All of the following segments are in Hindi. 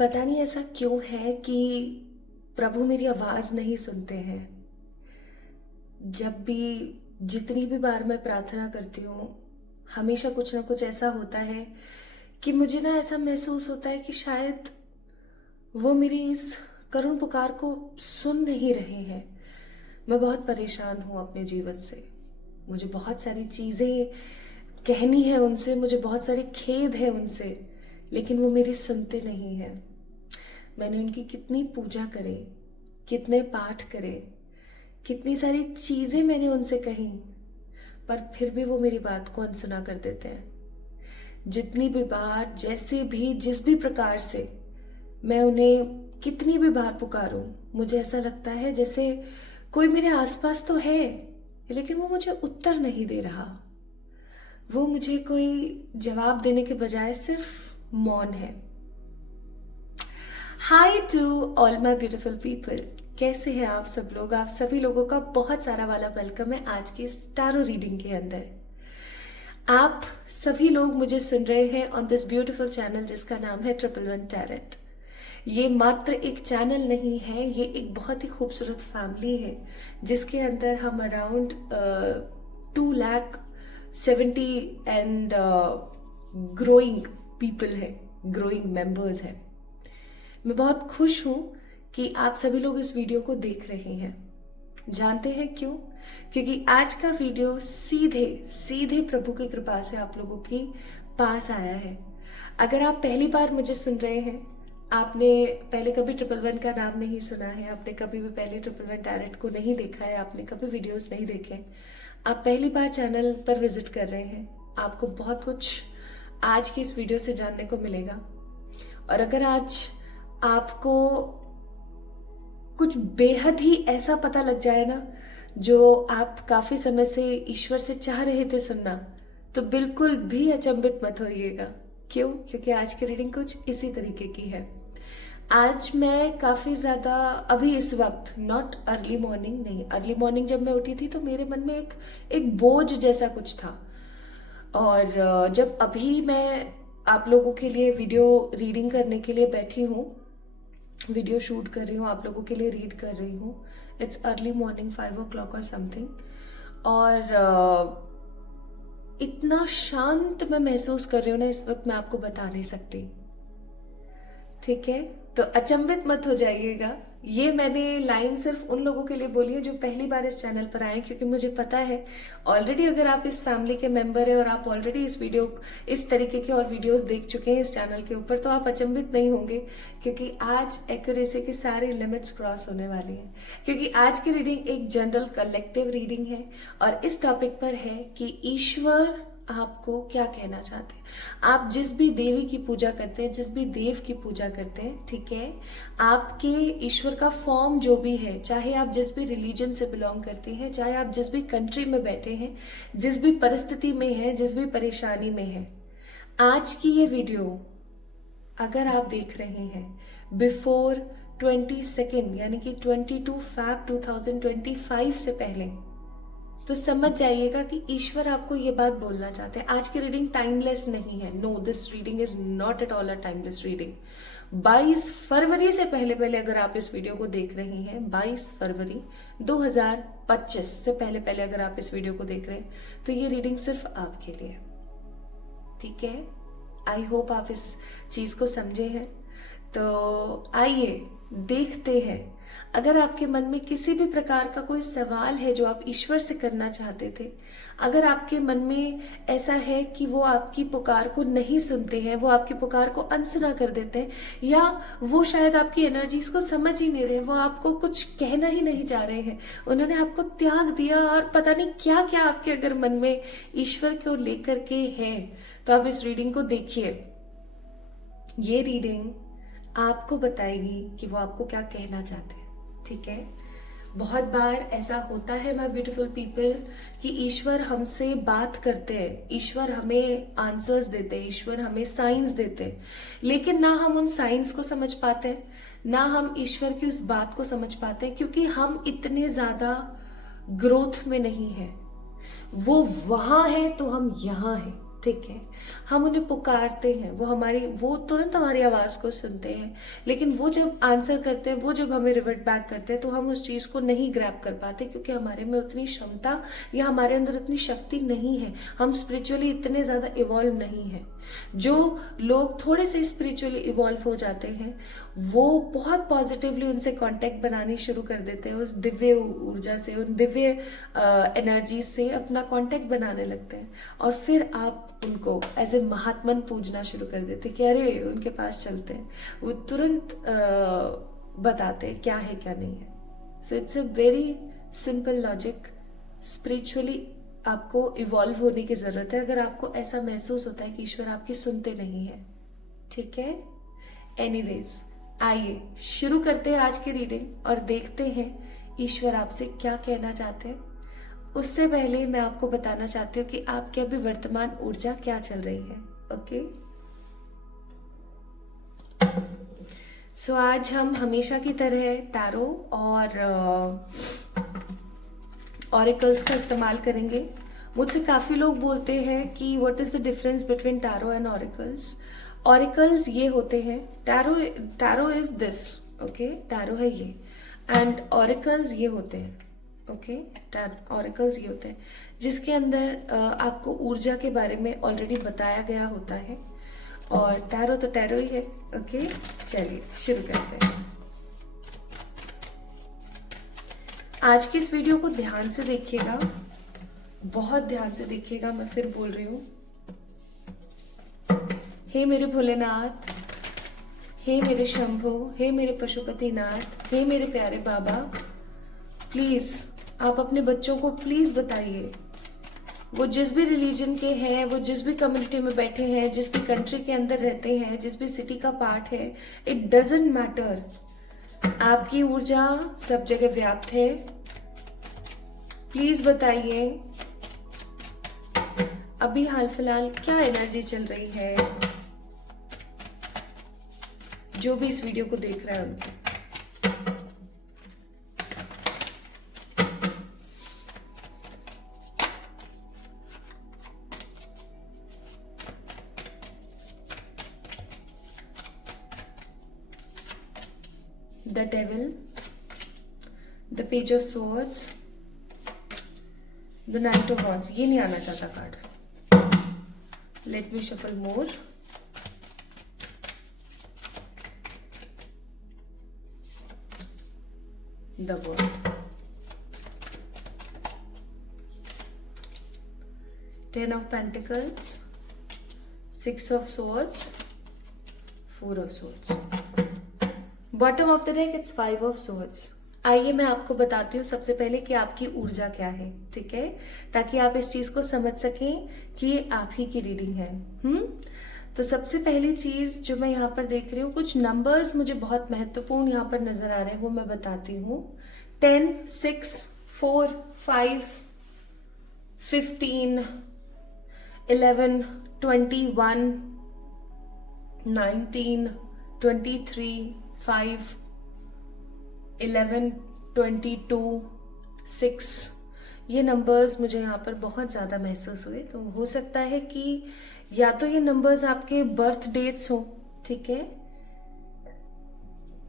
पता नहीं ऐसा क्यों है कि प्रभु मेरी आवाज नहीं सुनते हैं। जब भी जितनी भी बार मैं प्रार्थना करती हूँ, हमेशा कुछ ना कुछ ऐसा होता है कि मुझे ना ऐसा महसूस होता है कि शायद वो मेरी इस करुण पुकार को सुन नहीं रहे हैं। मैं बहुत परेशान हूँ अपने जीवन से। मुझे बहुत सारी चीज़ें कहनी है उनसे, मुझे बहुत सारे खेद है उनसे, लेकिन वो मेरी सुनते नहीं हैं। मैंने उनकी कितनी पूजा करे, कितने पाठ करे, कितनी सारी चीज़ें मैंने उनसे कही, पर फिर भी वो मेरी बात को अनसुना कर देते हैं। जितनी भी बार, जैसे भी, जिस भी प्रकार से मैं उन्हें कितनी भी बार पुकारूं, मुझे ऐसा लगता है जैसे कोई मेरे आसपास तो है, लेकिन वो मुझे उत्तर नहीं दे रहा। वो मुझे कोई जवाब देने के बजाय सिर्फ मौन है। Hi to all my beautiful people, कैसे हैं आप सब लोग? आप सभी लोगों का बहुत सारा वाला वेलकम है आज की इस टैरो रीडिंग के अंदर। आप सभी लोग मुझे सुन रहे हैं ऑन दिस ब्यूटिफुल चैनल जिसका नाम है 111 टैरेट। ये मात्र एक चैनल नहीं है, ये एक बहुत ही खूबसूरत फैमिली है जिसके अंदर हम अराउंड 2,70,000 एंड ग्रोइंग पीपल है, ग्रोइंग मेंबर्स हैं। मैं बहुत खुश हूँ कि आप सभी लोग इस वीडियो को देख रहे हैं। जानते हैं क्यों? क्योंकि आज का वीडियो सीधे सीधे प्रभु की कृपा से आप लोगों के पास आया है। अगर आप पहली बार मुझे सुन रहे हैं, आपने पहले कभी 111 का नाम नहीं सुना है, आपने कभी भी पहले 111 टैरेट को नहीं देखा है, आपने कभी वीडियोस नहीं देखे, आप पहली बार चैनल पर विजिट कर रहे हैं, आपको बहुत कुछ आज की इस वीडियो से जानने को मिलेगा। और अगर आज आपको कुछ बेहद ही ऐसा पता लग जाए ना, जो आप काफी समय से ईश्वर से चाह रहे थे सुनना, तो बिल्कुल भी अचंभित मत होइएगा। क्यों? क्योंकि आज की रीडिंग कुछ इसी तरीके की है। आज मैं काफी ज्यादा, अभी इस वक्त, नॉट अर्ली मॉर्निंग, नहीं, अर्ली मॉर्निंग जब मैं उठी थी तो मेरे मन में एक बोझ जैसा कुछ था। और जब अभी मैं आप लोगों के लिए वीडियो रीडिंग करने के लिए बैठी हूँ, वीडियो शूट कर रही हूँ, आप लोगों के लिए रीड कर रही हूँ, इट्स अर्ली मॉर्निंग 5 o'clock और समथिंग। और इतना शांत मैं महसूस कर रही हूँ ना इस वक्त, मैं आपको बता नहीं सकती। ठीक है, तो अचंभित मत हो जाइएगा। ये मैंने लाइन सिर्फ उन लोगों के लिए बोली है जो पहली बार इस चैनल पर आए, क्योंकि मुझे पता है ऑलरेडी अगर आप इस फैमिली के मेंबर हैं और आप ऑलरेडी इस तरीके के और वीडियोस देख चुके हैं इस चैनल के ऊपर, तो आप अचंभित नहीं होंगे, क्योंकि आज एक्यूरेसी की सारी लिमिट्स क्रॉस होने वाली हैं। क्योंकि आज की रीडिंग एक जनरल कलेक्टिव रीडिंग है और इस टॉपिक पर है कि ईश्वर आपको क्या कहना चाहते हैं। आप जिस भी देवी की पूजा करते हैं, जिस भी देव की पूजा करते हैं, ठीक है, आपके ईश्वर का फॉर्म जो भी है, चाहे आप जिस भी रिलीजन से बिलोंग करते हैं, चाहे आप जिस भी कंट्री में बैठे हैं, जिस भी परिस्थिति में हैं, जिस भी परेशानी में हैं, आज की ये वीडियो अगर आप देख रहे हैं बिफोर 22 यानी कि 22 Feb 2025 से पहले, तो समझ जाइएगा कि ईश्वर आपको ये बात बोलना चाहते हैं। आज की रीडिंग टाइमलेस नहीं है। No, this reading is not at all a timeless reading. 22 फरवरी से पहले पहले अगर आप इस वीडियो को देख रहे हैं, 22 फरवरी 2025 से पहले पहले अगर आप इस वीडियो को देख रहे हैं, तो ये रीडिंग सिर्फ आपके लिए। ठीक है, आई होप आप इस चीज को समझे हैं। तो आइए देखते हैं, अगर आपके मन में किसी भी प्रकार का कोई सवाल है जो आप ईश्वर से करना चाहते थे, अगर आपके मन में ऐसा है कि वो आपकी पुकार को नहीं सुनते हैं, वो आपकी पुकार को अनसुना कर देते हैं, या वो शायद आपकी एनर्जीज को समझ ही नहीं रहे, वो आपको कुछ कहना ही नहीं चाह रहे हैं, उन्होंने आपको त्याग दिया और पता नहीं क्या क्या आपके अगर मन में ईश्वर को लेकर के है, तो आप इस रीडिंग को देखिए। ये रीडिंग आपको बताएगी कि वो आपको क्या कहना चाहते हैं। ठीक है, बहुत बार ऐसा होता है माय ब्यूटीफुल पीपल कि ईश्वर हमसे बात करते हैं, ईश्वर हमें आंसर्स देते हैं, ईश्वर हमें साइंस देते हैं, लेकिन ना हम उन साइंस को समझ पाते हैं, ना हम ईश्वर की उस बात को समझ पाते हैं, क्योंकि हम इतने ज्यादा ग्रोथ में नहीं है। वो वहां है तो हम यहाँ हैं। ठीक है, हम उन्हें पुकारते हैं, वो तुरंत हमारी आवाज को सुनते हैं, लेकिन वो जब आंसर करते हैं, वो जब हमें रिवर्ट बैक करते हैं, तो हम उस चीज को नहीं ग्रैब कर पाते, क्योंकि हमारे में उतनी क्षमता या हमारे अंदर उतनी शक्ति नहीं है, हम स्पिरिचुअली इतने ज्यादा इवॉल्व नहीं है। जो लोग थोड़े से स्पिरिचुअली इवॉल्व हो जाते हैं, वो बहुत पॉजिटिवली उनसे कांटेक्ट बनानी शुरू कर देते हैं, उस दिव्य ऊर्जा से, उन दिव्य एनर्जी से अपना कांटेक्ट बनाने लगते हैं, और फिर आप उनको एज ए महात्मन पूजना शुरू कर देते कि अरे उनके पास चलते हैं, वो तुरंत बताते हैं क्या है क्या नहीं है। So it's a very simple logic. Spiritually आपको इवॉल्व होने की जरूरत है अगर आपको ऐसा महसूस होता है कि ईश्वर आपकी सुनते नहीं है। ठीक है, एनीवेज आइए शुरू करते हैं आज की रीडिंग और देखते हैं ईश्वर आपसे क्या कहना चाहते हैं। उससे पहले मैं आपको बताना चाहती हूँ कि आपके अभी वर्तमान ऊर्जा क्या चल रही है। ओके, सो आज हम हमेशा की तरह टैरो और ऑरिकल्स का इस्तेमाल करेंगे। मुझसे काफी लोग बोलते हैं कि what is the difference between tarot and auricles. Auricles ये होते हैं, tarot is this, okay, tarot है ये, एंड ऑरिकल्स ये होते हैं, ओके, ऑरिकल्स ये होते हैं जिसके अंदर आपको ऊर्जा के बारे में ऑलरेडी बताया गया होता है, और टैरो तो टैरो ही है। ओके, चलिए शुरू करते हैं। आज की इस वीडियो को ध्यान से देखिएगा, बहुत ध्यान से देखिएगा, मैं फिर बोल रही हूँ। हे मेरे भोलेनाथ, हे मेरे शंभो, हे मेरे पशुपतिनाथ, हे मेरे प्यारे बाबा, प्लीज आप अपने बच्चों को प्लीज बताइए, वो जिस भी रिलीजन के हैं, वो जिस भी कम्युनिटी में बैठे हैं, जिस भी कंट्री के अंदर रहते हैं, जिस भी सिटी का पार्ट है, इट डजंट मैटर, आपकी ऊर्जा सब जगह व्याप्त है। प्लीज बताइए अभी हाल फिलहाल क्या एनर्जी चल रही है, जो भी इस वीडियो को देख रहा है उनकी। The Devil, the Page of Swords, the Knight of Wands। ये नहीं आना चाहता card. Let me shuffle more। The World, Ten of Pentacles, Six of Swords, Four of Swords। Bottom of the deck it's five of swords. आइए मैं आपको बताती हूँ सबसे पहले कि आपकी ऊर्जा क्या है, ठीक है, ताकि आप इस चीज को समझ सकें कि ये आप ही की रीडिंग है। तो सबसे पहली चीज जो मैं यहाँ पर देख रही हूँ, कुछ नंबर्स मुझे बहुत महत्वपूर्ण यहाँ पर नजर आ रहे हैं, वो मैं बताती हूँ। 10, 6, 4, 5, 15, 11, 21, 19, 23, 5, 11, 22, 6, ये नंबर्स मुझे यहाँ पर बहुत ज़्यादा महसूस हुए। तो हो सकता है कि या तो ये नंबर्स आपके बर्थ डेट्स हो, ठीक है,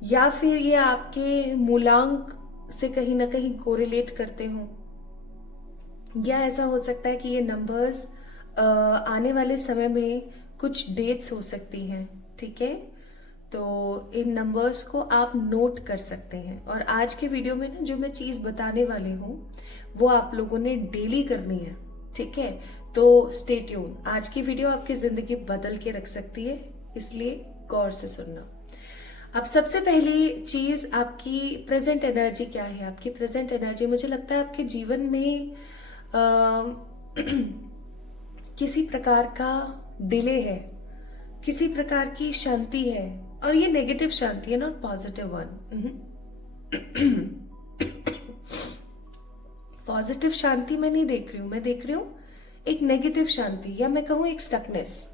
या फिर ये आपके मूलांक से कहीं ना कहीं कोरिलेट करते हो, या ऐसा हो सकता है कि ये नंबर्स आने वाले समय में कुछ डेट्स हो सकती हैं, ठीक है। तो इन नंबर्स को आप नोट कर सकते हैं, और आज के वीडियो में ना जो मैं चीज बताने वाली हूँ वो आप लोगों ने डेली करनी है, ठीक है। तो स्टे ट्यून, आज की वीडियो आपकी जिंदगी बदल के रख सकती है, इसलिए गौर से सुनना। अब सबसे पहली चीज, आपकी प्रेजेंट एनर्जी क्या है। आपकी प्रेजेंट एनर्जी, मुझे लगता है आपके जीवन में किसी प्रकार का डिले है, किसी प्रकार की शांति है, और ये नेगेटिव शांति है, नॉट पॉजिटिव वन। पॉजिटिव शांति मैं नहीं देख रही हूं, मैं देख रही हूं एक नेगेटिव शांति, या मैं कहूं एक स्टकनेस।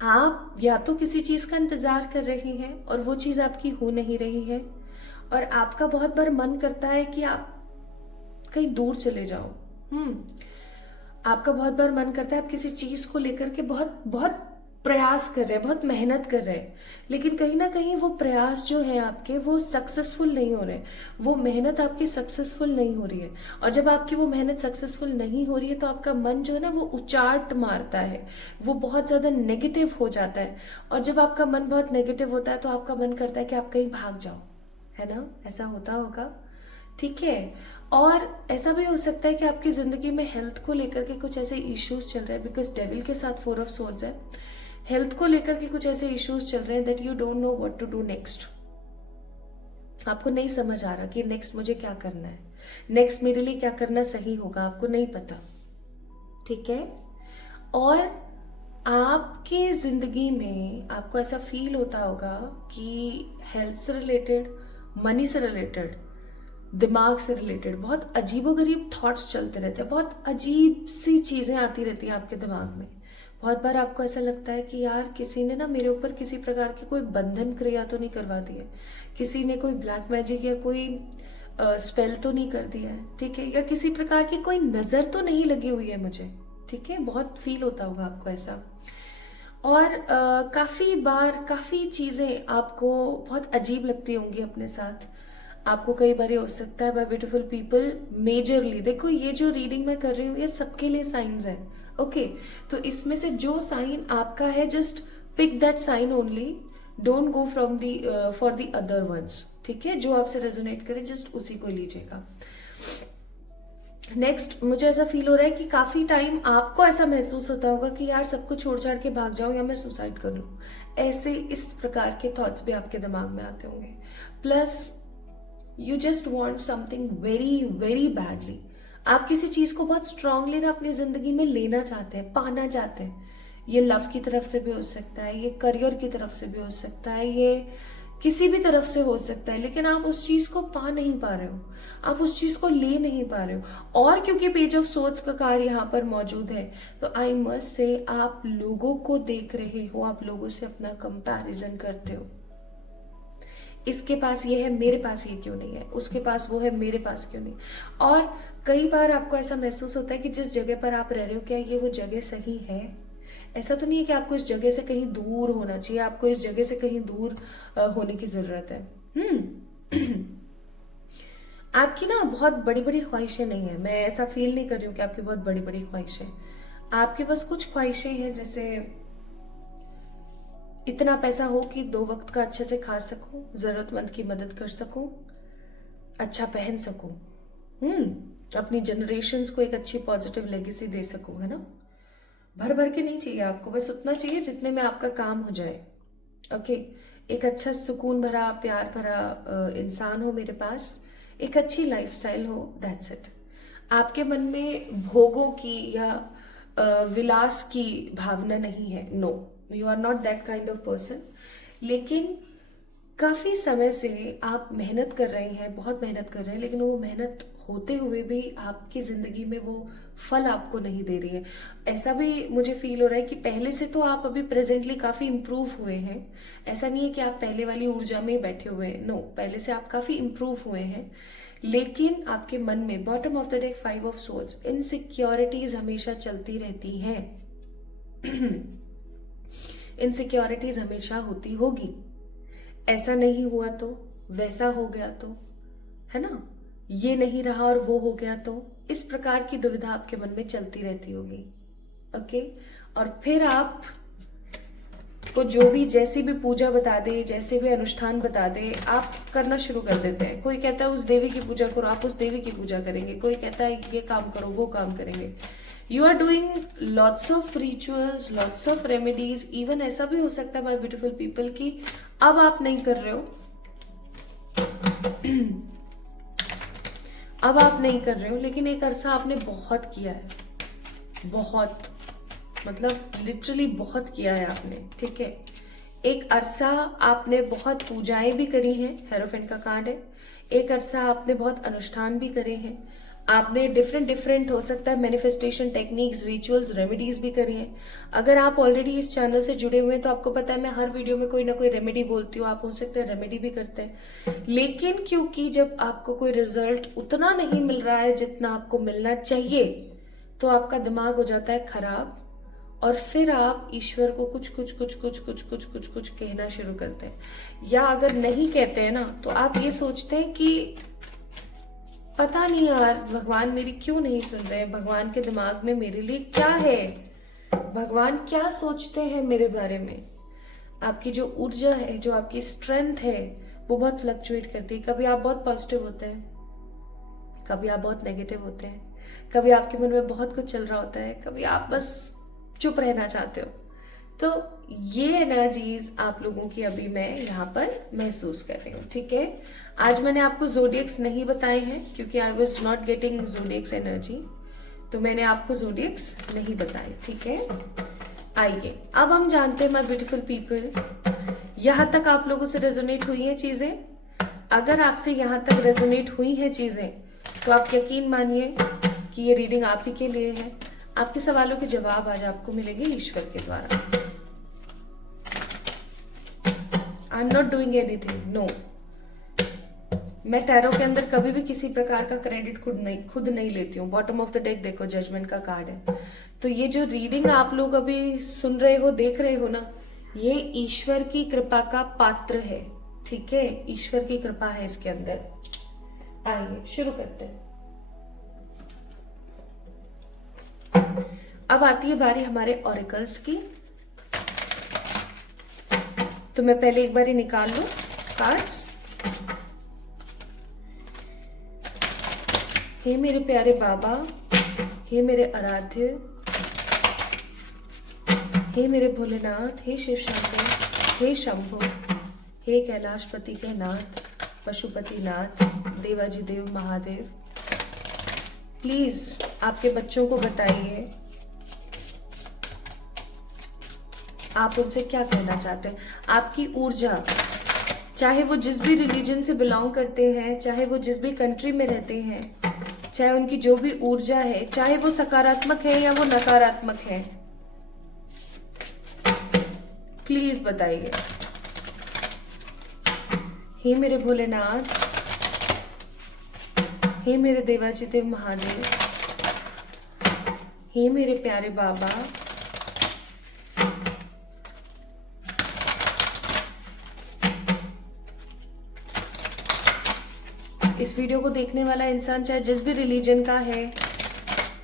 आप या तो किसी चीज का इंतजार कर रहे हैं और वो चीज आपकी हो नहीं रही है, और आपका बहुत बार मन करता है कि आप कहीं दूर चले जाओ। आपका बहुत बार मन करता है आप किसी चीज को लेकर के बहुत बहुत प्रयास कर रहे हैं, बहुत मेहनत कर रहे हैं, लेकिन कहीं ना कहीं वो प्रयास जो है आपके वो सक्सेसफुल नहीं हो रहे, वो मेहनत आपकी सक्सेसफुल नहीं हो रही है। और जब आपकी वो मेहनत सक्सेसफुल नहीं हो रही है तो आपका मन जो है ना वो उचाट मारता है, वो बहुत ज्यादा नेगेटिव हो जाता है। और जब आपका मन बहुत नेगेटिव होता है तो आपका मन करता है कि आप कहीं भाग जाओ, है ना? ऐसा होता होगा, ठीक है। और ऐसा भी हो सकता है कि आपकी जिंदगी में हेल्थ को लेकर के कुछ ऐसे इश्यूज चल रहे हैं, बिकॉज डेविल के साथ 4 ऑफ सोर्ड्स है। हेल्थ को लेकर के कुछ ऐसे इश्यूज चल रहे हैं that you don't know what to do next. आपको नहीं समझ आ रहा कि नेक्स्ट मुझे क्या करना है, नेक्स्ट मेरे लिए क्या करना सही होगा, आपको नहीं पता, ठीक है। और आपके जिंदगी में आपको ऐसा फील होता होगा कि हेल्थ से रिलेटेड, मनी से रिलेटेड, दिमाग से रिलेटेड बहुत अजीबोगरीब थॉट्स चलते रहते हैं, बहुत अजीब सी चीजें आती रहती हैं आपके दिमाग में। बहुत बार आपको ऐसा लगता है कि यार किसी ने ना मेरे ऊपर किसी प्रकार की कोई बंधन क्रिया तो नहीं करवा दी है, किसी ने कोई ब्लैक मैजिक या कोई स्पेल तो नहीं कर दिया है, ठीक है, या किसी प्रकार की कोई नजर तो नहीं लगी हुई है मुझे, ठीक है। बहुत फील होता होगा आपको ऐसा। और काफी बार काफी चीजें आपको बहुत अजीब लगती होंगी अपने साथ। आपको कई बार हो सकता है, माय ब्यूटीफुल पीपल, मेजरली देखो ये जो रीडिंग मैं कर रही हूँ ये सबके लिए साइंस है, ओके। तो इसमें से जो साइन आपका है just pick that sign only, don't go from the for the other ones, ठीक है। जो आपसे रेजोनेट करे जस्ट उसी को लीजिएगा। नेक्स्ट मुझे ऐसा फील हो रहा है कि काफी टाइम आपको ऐसा महसूस होता होगा कि यार सब कुछ छोड़ छाड़ के भाग जाऊं या मैं सुसाइड कर लूं, ऐसे इस प्रकार के थॉट्स भी आपके दिमाग में आते होंगे। Plus you just want something very very badly, आप किसी चीज को बहुत स्ट्रांगली ना अपनी जिंदगी में लेना चाहते हैं, पाना चाहते हैं। ये लव की तरफ से भी हो सकता है, ये करियर की तरफ से भी हो सकता है, ये किसी भी तरफ से हो सकता है, लेकिन आप उस चीज को पा नहीं पा रहे हो, आप उस चीज को ले नहीं पा रहे हो। और क्योंकि पेज ऑफ सोर्ड्स का कार्ड यहाँ पर मौजूद है तो आई मस्ट से आप लोगों को देख रहे हो, आप लोगों से अपना कंपैरिजन करते हो। इसके पास ये है मेरे पास ये क्यों नहीं है, उसके पास वो है मेरे पास क्यों नहीं। और कई बार आपको ऐसा महसूस होता है कि जिस जगह पर आप रह रहे हो क्या ये वो जगह सही है। ऐसा तो नहीं है कि आपको इस जगह से कहीं दूर होना चाहिए, आपको इस जगह से कहीं दूर होने की जरूरत है। आपकी ना बहुत बड़ी बड़ी ख्वाहिशें नहीं है, मैं ऐसा फील नहीं कर रही हूँ कि आपकी बहुत बड़ी बड़ी ख्वाहिशें। आपके पास कुछ ख्वाहिशें हैं, जैसे इतना पैसा हो कि 2 वक्त का अच्छे से खा सकूं, जरूरतमंद की मदद कर सकूं, अच्छा पहन सकूं, अपनी जनरेशन्स को एक अच्छी पॉजिटिव लेगेसी दे सकूं, है ना। भर भर के नहीं चाहिए आपको, बस उतना चाहिए जितने में आपका काम हो जाए, ओके। एक अच्छा सुकून भरा प्यार भरा इंसान हो मेरे पास, एक अच्छी लाइफस्टाइल हो, दैट्स इट। आपके मन में भोगों की या विलास की भावना नहीं है, no, you are not that kind of person. लेकिन काफी समय से आप मेहनत कर रहे हैं, बहुत मेहनत कर रहे हैं, लेकिन वो मेहनत होते हुए भी आपकी जिंदगी में वो फल आपको नहीं दे रही है। ऐसा भी मुझे फील हो रहा है कि पहले से तो आप अभी प्रेजेंटली काफी इंप्रूव हुए हैं, ऐसा नहीं है कि आप पहले वाली ऊर्जा में ही बैठे हुए हैं, नो, पहले से आप काफी इंप्रूव हुए हैं। लेकिन आपके मन में bottom of the deck 5 of swords, insecurities हमेशा चलती रहती हैं। इनसिक्योरिटीज हमेशा होती होगी, ऐसा नहीं हुआ तो, वैसा हो गया तो, है ना, ये नहीं रहा और वो हो गया तो, इस प्रकार की दुविधा आपके मन में चलती रहती होगी, ओके। और फिर आप को जो भी जैसी भी पूजा बता दे, जैसे भी अनुष्ठान बता दे, आप करना शुरू कर देते हैं। कोई कहता है उस देवी की पूजा करो, आप उस देवी की पूजा करेंगे, कोई कहता है ये काम करो, वो काम करेंगे। You are doing lots of rituals, lots of remedies. Even ऐसा भी हो सकता है माय ब्यूटीफुल पीपल की अब आप नहीं कर रहे हो, अब आप नहीं कर रहे हो, लेकिन एक अरसा आपने बहुत किया है, बहुत, मतलब लिटरली बहुत किया है आपने, ठीक है। एक अरसा आपने बहुत पूजाएं भी करी हैं, हेरोफेंट का कार्ड है। एक अरसा आपने बहुत अनुष्ठान भी करे हैं, आपने डिफरेंट हो सकता है मैनिफेस्टेशन टेक्निक्स, रिचुअल्स, रेमेडीज भी करी हैं। अगर आप ऑलरेडी इस चैनल से जुड़े हुए हैं तो आपको पता है मैं हर वीडियो में कोई ना कोई रेमेडी बोलती हूँ, आप हो सकते हैं रेमेडी भी करते हैं। लेकिन क्योंकि जब आपको कोई रिजल्ट उतना नहीं मिल रहा है जितना आपको मिलना चाहिए, तो आपका दिमाग हो जाता है खराब, और फिर आप ईश्वर को कुछ कुछ कुछ कुछ कुछ कुछ कुछ कुछ कहना शुरू करते हैं। या अगर नहीं कहते हैं ना, तो आप ये सोचते हैं कि पता नहीं यार भगवान मेरी क्यों नहीं सुन रहे हैं, भगवान के दिमाग में मेरे लिए क्या है, भगवान क्या सोचते हैं मेरे बारे में। आपकी जो ऊर्जा है, जो आपकी स्ट्रेंथ है, वो बहुत फ्लक्चुएट करती है। कभी आप बहुत पॉजिटिव होते हैं, कभी आप बहुत नेगेटिव होते हैं, कभी आपके मन में बहुत कुछ चल रहा होता है, कभी आप बस चुप रहना चाहते हो। तो ये एनर्जीज आप लोगों की अभी मैं यहाँ पर महसूस कर रही हूँ। ठीक है, आज मैंने आपको जोडियक्स नहीं बताए हैं क्योंकि I was not getting जोडियक्स energy, तो मैंने आपको जोडियक्स नहीं बताए। ठीक है, आइए अब हम जानते हैं माय ब्यूटीफुल पीपल, यहाँ तक आप लोगों से रेजोनेट हुई हैं चीजें? अगर आपसे यहाँ तक रेजोनेट हुई हैं चीजें, तो आप यकीन मानिए कि ये रीडिंग आप ही के लिए है। आपके सवालों के जवाब आज आपको मिलेंगे ईश्वर के द्वारा। I am not doing anything, no. मैं टैरो के अंदर कभी भी किसी प्रकार का क्रेडिट खुद नहीं लेती हूँ। बॉटम ऑफ द डेक देखो, जजमेंट का कार्ड है। तो ये जो रीडिंग आप लोग अभी सुन रहे हो, देख रहे हो ना, ये ईश्वर की कृपा का पात्र है। ठीक है, ईश्वर की कृपा है इसके अंदर। आइए शुरू करते हैं। अब आती है बारी हमारे ऑरिकल्स की। तो मैं पहले एक बार ही निकाल लूं कार्ड्स। हे मेरे प्यारे बाबा, हे मेरे आराध्य, हे मेरे भोलेनाथ, हे शिव शंकर, हे शंभो, हे कैलाशपति के नाथ, पशुपति नाथ, देवाजी देव महादेव, प्लीज आपके बच्चों को बताइए आप उनसे क्या कहना चाहते हैं। आपकी ऊर्जा, चाहे वो जिस भी रिलीजन से बिलोंग करते हैं, चाहे वो जिस भी कंट्री में रहते हैं, चाहे उनकी जो भी ऊर्जा है, चाहे वो सकारात्मक है या वो नकारात्मक है, प्लीज बताइए। हे मेरे भोलेनाथ, हे मेरे देवाजिदेव महादेव, हे मेरे प्यारे बाबा, इस वीडियो को देखने वाला इंसान चाहे जिस भी रिलीजन का है,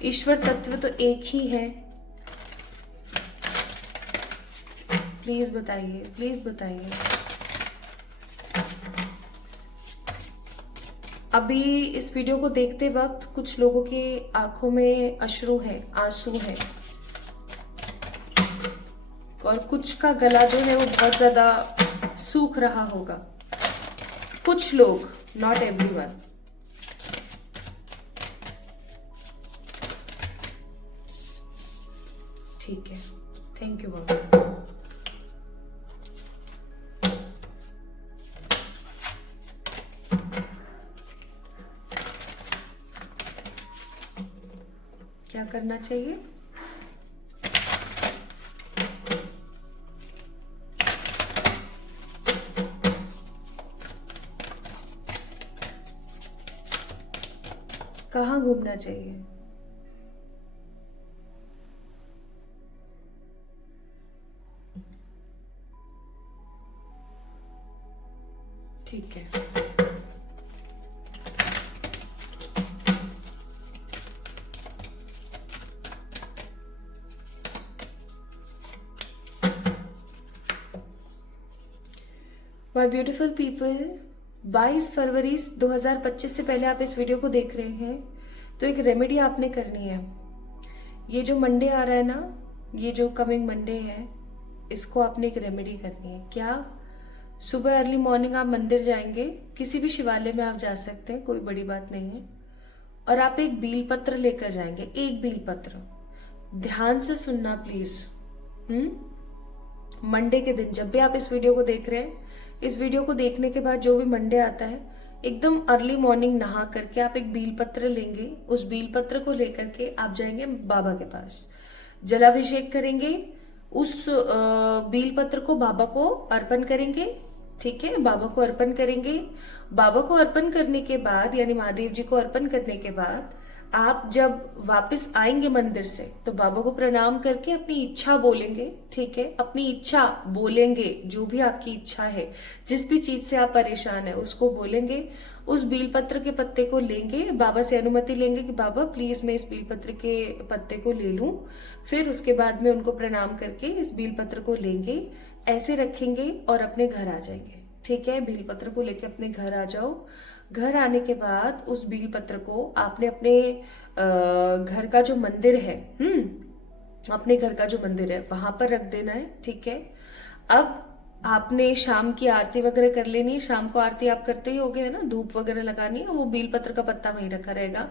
ईश्वर तत्व तो एक ही है। प्लीज बताइए, प्लीज बताइए। अभी इस वीडियो को देखते वक्त कुछ लोगों की आंखों में अश्रु है, आंसू है, और कुछ का गला जो है वो बहुत ज्यादा सूख रहा होगा। कुछ लोग, नॉट एवरीवन। ठीक है, थैंक यू बाबा। क्या करना चाहिए? कहाँ घूमना चाहिए? ठीक है, माय ब्यूटीफुल पीपल, 22 फरवरी 2025 से पहले आप इस वीडियो को देख रहे हैं, तो एक रेमेडी आपने करनी है। ये जो मंडे आ रहा है ना, ये जो कमिंग मंडे है, इसको आपने एक रेमेडी करनी है। क्या? सुबह अर्ली मॉर्निंग आप मंदिर जाएंगे, किसी भी शिवालय में आप जा सकते हैं, कोई बड़ी बात नहीं है, और आप एक बील पत्र लेकर जाएंगे। एक बील पत्र, ध्यान से सुनना प्लीज। मंडे के दिन जब भी आप इस वीडियो को देख रहे हैं, इस वीडियो को देखने के बाद जो भी मंडे आता है, एकदम अर्ली मॉर्निंग नहा करके आप एक बील पत्र लेंगे। उस बील पत्र को लेकर के आप जाएंगे बाबा के पास, जलाभिषेक करेंगे, उस बील पत्र को बाबा को अर्पण करेंगे। ठीक है, बाबा को अर्पण करेंगे। बाबा को अर्पण करने के बाद, यानी महादेव जी को अर्पण करने के बाद, आप जब वापस आएंगे मंदिर से तो बाबा को प्रणाम करके अपनी इच्छा बोलेंगे, ठीक है, अपनी इच्छा बोलेंगे, जो भी आपकी इच्छा है, जिस भी चीज से आप परेशान है उसको बोलेंगे। उस बीलपत्र के पत्ते को लेंगे, बाबा से अनुमति लेंगे कि बाबा प्लीज मैं इस बीलपत्र के पत्ते को ले लूं। फिर उसके बाद में उनको प्रणाम करके इस बीलपत्र को लेंगे, ऐसे रखेंगे और अपने घर आ जाएंगे, ठीक है। बीलपत्र को लेके अपने घर आ जाओ। घर आने के बाद उस बीलपत्र को आपने अपने घर का जो मंदिर है, अपने घर का जो मंदिर है वहां पर रख देना है, ठीक है। अब आपने शाम की आरती वगैरह कर लेनी है। शाम को आरती आप करते ही होगे, है ना, धूप वगैरह लगानी है, वो बीलपत्र का पत्ता वहीं रखा रहेगा।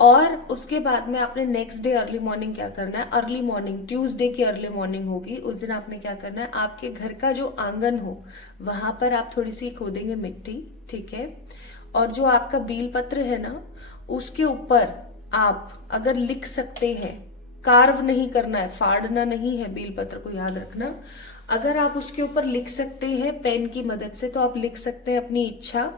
और उसके बाद में आपने नेक्स्ट डे अर्ली मॉर्निंग क्या करना है, अर्ली मॉर्निंग ट्यूसडे की अर्ली मॉर्निंग होगी, उस दिन आपने क्या करना है, आपके घर का जो आंगन हो वहां पर आप थोड़ी सी खोदेंगे मिट्टी, ठीक है। और जो आपका बील पत्र है ना, उसके ऊपर आप अगर लिख सकते हैं, कार्व नहीं करना है, फाड़ना नहीं है बील पत्र को, याद रखना। अगर आप उसके ऊपर लिख सकते हैं पेन की मदद से तो आप लिख सकते हैं अपनी इच्छा,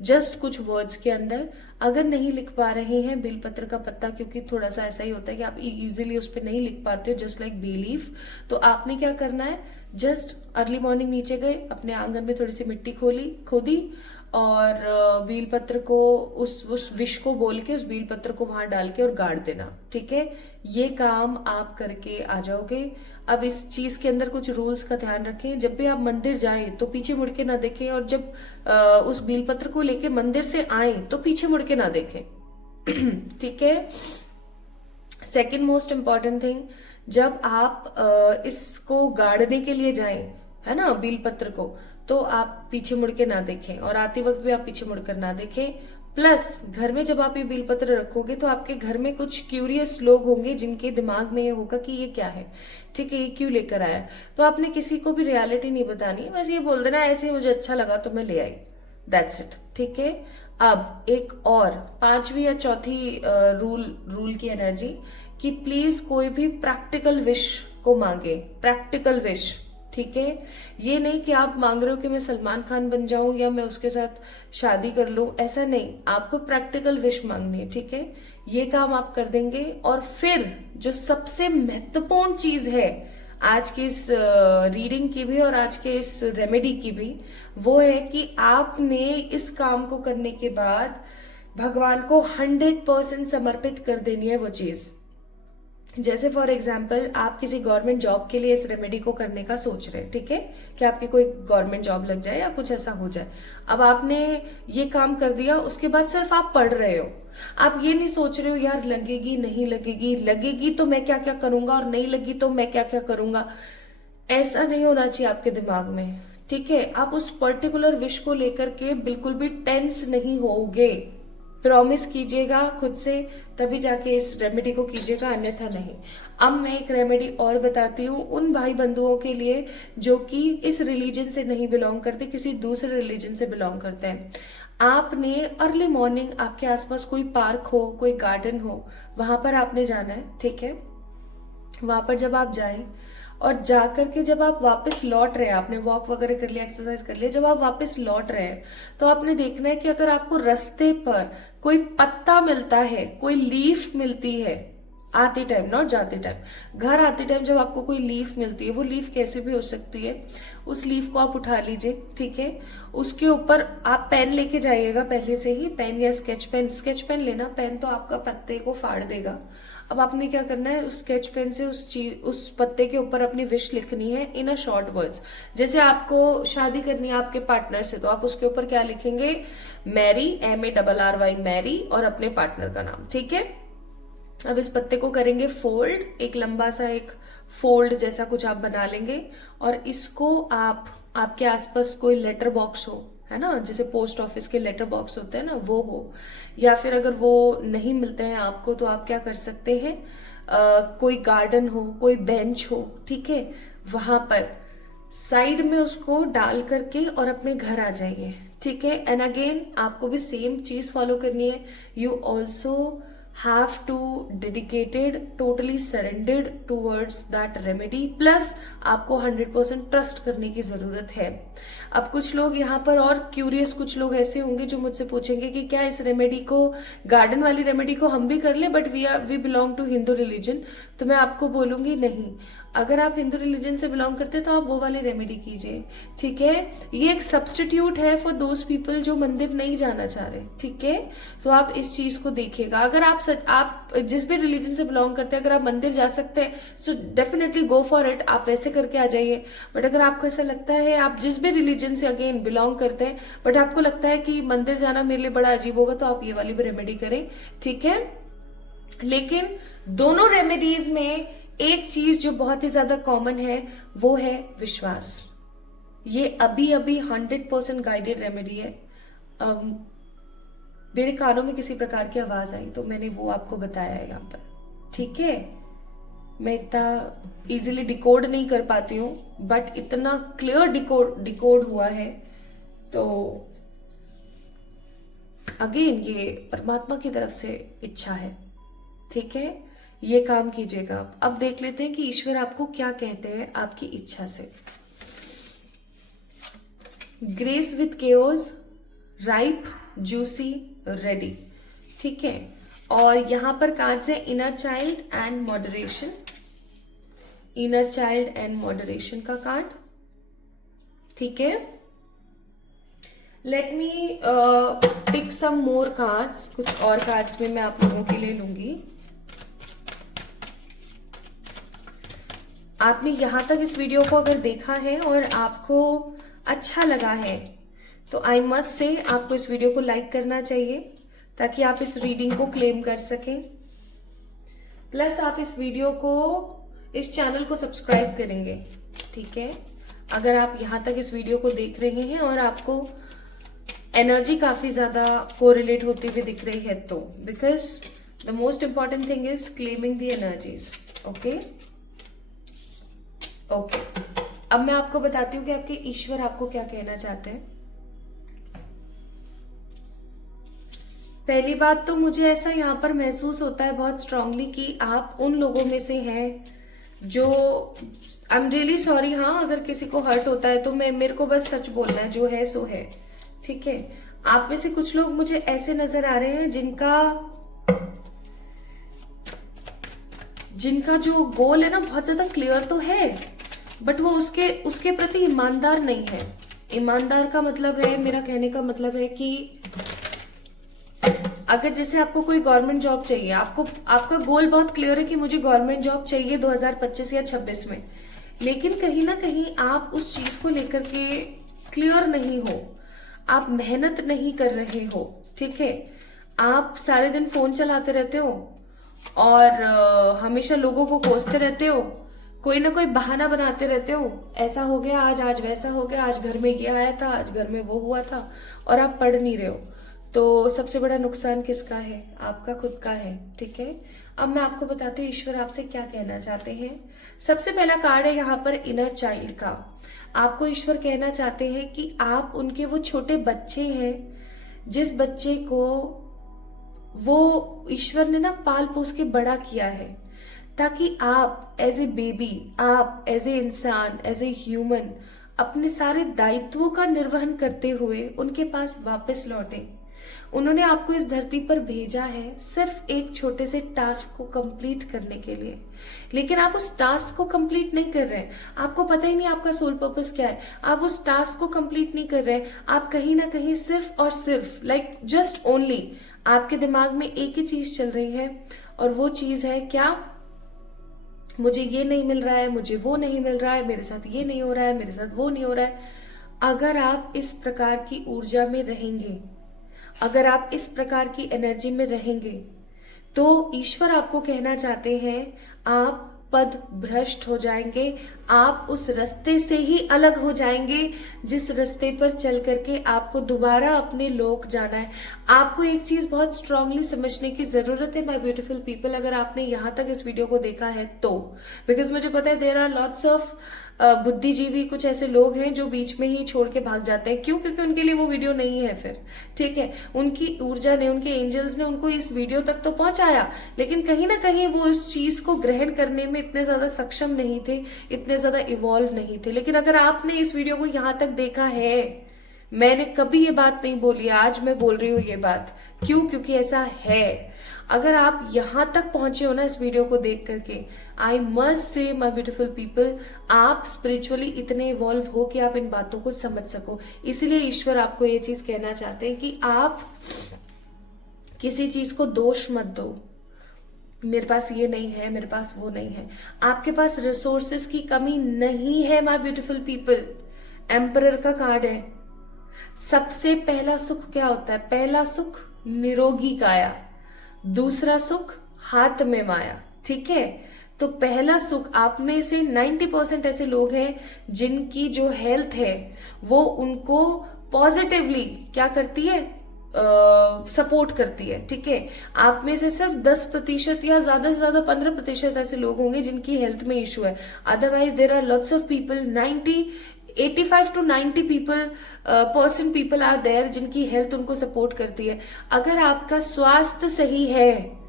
जस्ट कुछ वर्ड्स के अंदर। अगर नहीं लिख पा रहे हैं बेलपत्र का पत्ता, क्योंकि थोड़ा सा ऐसा ही होता है कि आप इजीली उस पर नहीं लिख पाते हो, जस्ट लाइक बी लीफ, तो आपने क्या करना है, जस्ट अर्ली मॉर्निंग नीचे गए, अपने आंगन में थोड़ी सी मिट्टी खोदी और बेलपत्र को उस विश को बोल के उस बेलपत्र को वहां डाल के और गाड़ देना, ठीक है। ये काम आप करके आ जाओगे। अब इस चीज के अंदर कुछ रूल्स का ध्यान रखें, जब भी आप मंदिर जाएं तो पीछे मुड़ के ना देखें, और जब उस बेलपत्र को लेके मंदिर से आए तो पीछे मुड़ के ना देखें, ठीक है। सेकेंड मोस्ट इम्पॉर्टेंट थिंग, जब आप इसको गाड़ने के लिए जाएं, है ना, बेलपत्र को, तो आप पीछे मुड़ के ना देखें, और आते वक्त भी आप पीछे मुड़कर ना देखें। प्लस घर में जब आप ये बेलपत्र रखोगे तो आपके घर में कुछ क्यूरियस लोग होंगे जिनके दिमाग में ये होगा कि ये क्या है, ठीक है, ये क्यों लेकर आया। तो आपने किसी को भी रियलिटी नहीं बतानी, बस ये बोल देना ऐसे मुझे अच्छा लगा तो मैं ले आई, दैट्स इट, ठीक है। अब एक और पांचवी या चौथी रूल की एनर्जी, कि प्लीज कोई भी प्रैक्टिकल विश को मांगे, प्रैक्टिकल विश, ठीक है। ये नहीं कि आप मांग रहे हो कि मैं सलमान खान बन जाऊं या मैं उसके साथ शादी कर लूं, ऐसा नहीं, आपको प्रैक्टिकल विश मांगनी है, ठीक है। ये काम आप कर देंगे। और फिर जो सबसे महत्वपूर्ण चीज है आज की इस रीडिंग की भी और आज के इस रेमेडी की भी, वो है कि आपने इस काम को करने के बाद भगवान को 100% समर्पित कर देनी है वो चीज। जैसे फॉर एग्जाम्पल आप किसी गवर्नमेंट जॉब के लिए इस रेमेडी को करने का सोच रहे हैं, ठीक है, कि आपकी कोई गवर्नमेंट जॉब लग जाए या कुछ ऐसा हो जाए। अब आपने ये काम कर दिया, उसके बाद सिर्फ आप पढ़ रहे हो, आप ये नहीं सोच रहे हो यार लगेगी नहीं लगेगी, लगेगी तो मैं क्या क्या करूंगा और नहीं लगी तो मैं क्या क्या करूंगा, ऐसा नहीं होना चाहिए आपके दिमाग में, ठीक है। आप उस पर्टिकुलर विश को लेकर के बिल्कुल भी टेंस नहीं होगे, प्रॉमिस कीजिएगा खुद से, तभी जाके इस रेमेडी को कीजिएगा, अन्यथा नहीं। अब मैं एक रेमेडी और बताती हूँ उन भाई बंधुओं के लिए जो कि इस रिलीजन से नहीं बिलोंग करते, किसी दूसरे रिलीजन से बिलोंग करते हैं। आपने अर्ली मॉर्निंग आपके आसपास कोई पार्क हो, कोई गार्डन हो, वहां पर आपने जाना है, ठीक है। वहां पर जब आप जाएं और जाकर के जब आप वापस लौट रहे हैं, आपने वॉक वगैरह कर लिया, एक्सरसाइज कर लिया, जब आप वापस लौट रहे हैं तो आपने देखना है कि अगर आपको रास्ते पर कोई पत्ता मिलता है, कोई लीफ मिलती है, आते टाइम, नॉट जाते टाइम, घर आते टाइम जब आपको कोई लीफ मिलती है, वो लीफ कैसे भी हो सकती है, उस लीफ को आप उठा लीजिए, ठीक है। उसके ऊपर आप पेन लेके जाइएगा पहले से ही, पेन या स्केच पेन लेना, पेन तो आपका पत्ते को फाड़ देगा। अब आपने क्या करना है, उस स्केच पेन से उस पत्ते के ऊपर अपनी विश लिखनी है इन अ शॉर्ट वर्ड्स। जैसे आपको शादी करनी है आपके पार्टनर से, तो आप उसके ऊपर क्या लिखेंगे, मैरी, MARRY, मैरी, और अपने पार्टनर का नाम, ठीक है। अब इस पत्ते को करेंगे फोल्ड, एक लंबा सा एक फोल्ड जैसा कुछ आप बना लेंगे, और इसको आप, आपके आसपास कोई लेटर बॉक्स हो, है ना, जैसे पोस्ट ऑफिस के लेटर बॉक्स होते हैं ना, वो हो, या फिर अगर वो नहीं मिलते हैं आपको तो आप क्या कर सकते हैं, कोई गार्डन हो, कोई बेंच हो, ठीक है, वहां पर साइड में उसको डाल करके और अपने घर आ जाइए, ठीक है। एंड अगेन आपको भी सेम चीज फॉलो करनी है, you also have to dedicated, totally surrendered towards that remedy, plus आपको 100% ट्रस्ट करने की जरूरत है। अब कुछ लोग यहाँ पर और क्यूरियस कुछ लोग ऐसे होंगे जो मुझसे पूछेंगे कि क्या इस रेमेडी को, गार्डन वाली रेमेडी को हम भी कर ले, but we belong to Hindu religion. तो मैं आपको बोलूंगी नहीं, अगर आप हिंदू रिलीजन से बिलोंग करते हैं तो आप वो वाली रेमेडी कीजिए, ठीक है। ये एक सब्सटीट्यूट है फॉर दोज पीपल जो मंदिर नहीं जाना चाह रहे, ठीक है। तो आप इस चीज को देखिएगा। अगर आप जिस भी रिलीजन से बिलोंग करते हैं, अगर आप मंदिर जा सकते हैं so definitely go for it, आप वैसे करके आ जाइए। बट अगर आपको ऐसा लगता है, आप जिस भी रिलीजन से अगेन बिलोंग करते हैं बट आपको लगता है कि मंदिर जाना मेरे लिए बड़ा अजीब होगा, तो आप ये वाली भी रेमेडी करें, ठीक है। लेकिन दोनों रेमेडीज में एक चीज जो बहुत ही ज्यादा कॉमन है वो है विश्वास। ये अभी 100% गाइडेड रेमेडी है। मेरे कानों में किसी प्रकार की आवाज आई तो मैंने वो आपको बताया है यहाँ पर, ठीक है। मैं इतना इजीली डिकोड नहीं कर पाती हूँ, बट इतना क्लियर डिकोड हुआ है। तो अगेन ये परमात्मा की तरफ से इच्छा है, ठीक है। ये काम कीजिएगा। अब देख लेते हैं कि ईश्वर आपको क्या कहते हैं आपकी इच्छा से। Grace with chaos, ripe, juicy, ready, ठीक है। और यहां पर कार्ड्स है inner child and moderation, inner child and moderation का कार्ड, ठीक है। Let me pick some more cards, कुछ और कार्ड्स में मैं आप लोगों के लिए लूंगी। आपने यहां तक इस वीडियो को अगर देखा है और आपको अच्छा लगा है तो आई मस्ट से आपको इस वीडियो को लाइक करना चाहिए ताकि आप इस रीडिंग को क्लेम कर सकें। प्लस आप इस वीडियो को, इस चैनल को सब्सक्राइब करेंगे, ठीक है। अगर आप यहां तक इस वीडियो को देख रहे हैं और आपको एनर्जी काफी ज्यादा कोरिलेट होती हुई दिख रही है तो, because the most important thing is claiming the energies, okay. Okay, अब मैं आपको बताती हूँ कि आपके ईश्वर आपको क्या कहना चाहते हैं। पहली बात तो मुझे ऐसा यहाँ पर महसूस होता है बहुत स्ट्रांगली कि आप उन लोगों में से हैं जो, आई एम रियली सॉरी, हाँ अगर किसी को हर्ट होता है तो मेरे को बस सच बोलना है, जो है सो है, ठीक है। आप में से कुछ लोग मुझे ऐसे नजर आ रहे हैं जिनका जो गोल है ना बहुत ज्यादा क्लियर तो है, बट वो उसके प्रति ईमानदार नहीं है। ईमानदार का मतलब है, मेरा कहने का मतलब है कि अगर जैसे आपको कोई गवर्नमेंट जॉब चाहिए, आपका गोल बहुत क्लियर है कि मुझे गवर्नमेंट जॉब चाहिए 2025 या 26 में, लेकिन कहीं ना कहीं आप उस चीज को लेकर के क्लियर नहीं हो, आप मेहनत नहीं कर रहे हो, ठीक है। आप सारे दिन फोन चलाते रहते हो और हमेशा लोगों को कोसते रहते हो, कोई ना कोई बहाना बनाते रहते हो, ऐसा हो गया आज वैसा हो गया, आज घर में ये आया था, आज घर में वो हुआ था, और आप पढ़ नहीं रहे हो। तो सबसे बड़ा नुकसान किसका है? आपका खुद का है, ठीक है। अब मैं आपको बताती हूँ ईश्वर आपसे क्या कहना चाहते हैं। सबसे पहला कार्ड है यहाँ पर इनर चाइल्ड का। आपको ईश्वर कहना चाहते हैं कि आप उनके वो छोटे बच्चे हैं जिस बच्चे को वो ईश्वर ने ना पाल पोस के बड़ा किया है, ताकि आप एज ए बेबी, आप एज ए इंसान, एज ए ह्यूमन अपने सारे दायित्वों का निर्वहन करते हुए उनके पास वापस लौटे। उन्होंने आपको इस धरती पर भेजा है सिर्फ एक छोटे से टास्क को कंप्लीट करने के लिए, लेकिन आप उस टास्क को कंप्लीट नहीं कर रहे। आपको पता ही नहीं आपका सोल पर्पस क्या है, आप उस टास्क को कंप्लीट नहीं कर रहे। आप कहीं ना कहीं सिर्फ और सिर्फ लाइक जस्ट ओनली आपके दिमाग में एक ही चीज चल रही है, और वो चीज है क्या? मुझे ये नहीं मिल रहा है, मुझे वो नहीं मिल रहा है, मेरे साथ ये नहीं हो रहा है, मेरे साथ वो नहीं हो रहा है। अगर आप इस प्रकार की ऊर्जा में रहेंगे, अगर आप इस प्रकार की एनर्जी में रहेंगे, तो ईश्वर आपको कहना चाहते हैं आप पद भ्रष्ट हो जाएंगे, आप उस रास्ते से ही अलग हो जाएंगे जिस रास्ते पर चल करके आपको दोबारा अपने लोक जाना है। आपको एक चीज बहुत स्ट्रांगली समझने की जरूरत है माय ब्यूटीफुल पीपल, अगर आपने यहाँ तक इस वीडियो को देखा है तो, बिकॉज मुझे पता है देयर आर लॉट्स ऑफ बुद्धिजीवी, कुछ ऐसे लोग हैं जो बीच में ही छोड़ के भाग जाते हैं। क्यों? क्योंकि उनके लिए वो वीडियो नहीं है फिर, ठीक है। उनकी ऊर्जा ने, उनके एंजल्स ने उनको इस वीडियो तक तो पहुंचाया, लेकिन कहीं ना कहीं वो इस चीज को ग्रहण करने में इतने ज्यादा सक्षम नहीं थे, इतने ज्यादा इवॉल्व नहीं थे। लेकिन अगर आपने इस वीडियो को यहां तक देखा है, मैंने कभी ये बात नहीं बोली, आज मैं बोल रही हूँ ये बात। क्यों? क्योंकि ऐसा है। अगर आप यहां तक पहुंचे हो ना इस वीडियो को देख करके, I must say my beautiful people, आप स्पिरिचुअली इतने इवॉल्व हो कि आप इन बातों को समझ सको। इसीलिए ईश्वर आपको ये चीज कहना चाहते हैं कि आप किसी चीज को दोष मत दो, मेरे पास ये नहीं है, मेरे पास वो नहीं है। आपके पास रिसोर्सेस की कमी नहीं है माय ब्यूटीफुल पीपल। एम्परर का कार्ड है। सबसे पहला सुख क्या होता है? पहला सुख निरोगी काया, दूसरा सुख हाथ में माया, ठीक है। तो पहला सुख, आप में से 90% ऐसे लोग हैं जिनकी जो हेल्थ है वो उनको पॉजिटिवली क्या करती है, सपोर्ट करती है, ठीक है। आप में से सिर्फ 10% या ज्यादा से ज्यादा 15% ऐसे लोग होंगे जिनकी हेल्थ में इशू है। Otherwise there are lots of people, 85 to 90 percent people are there जिनकी हेल्थ उनको सपोर्ट करती है। अगर आपका स्वास्थ्य सही है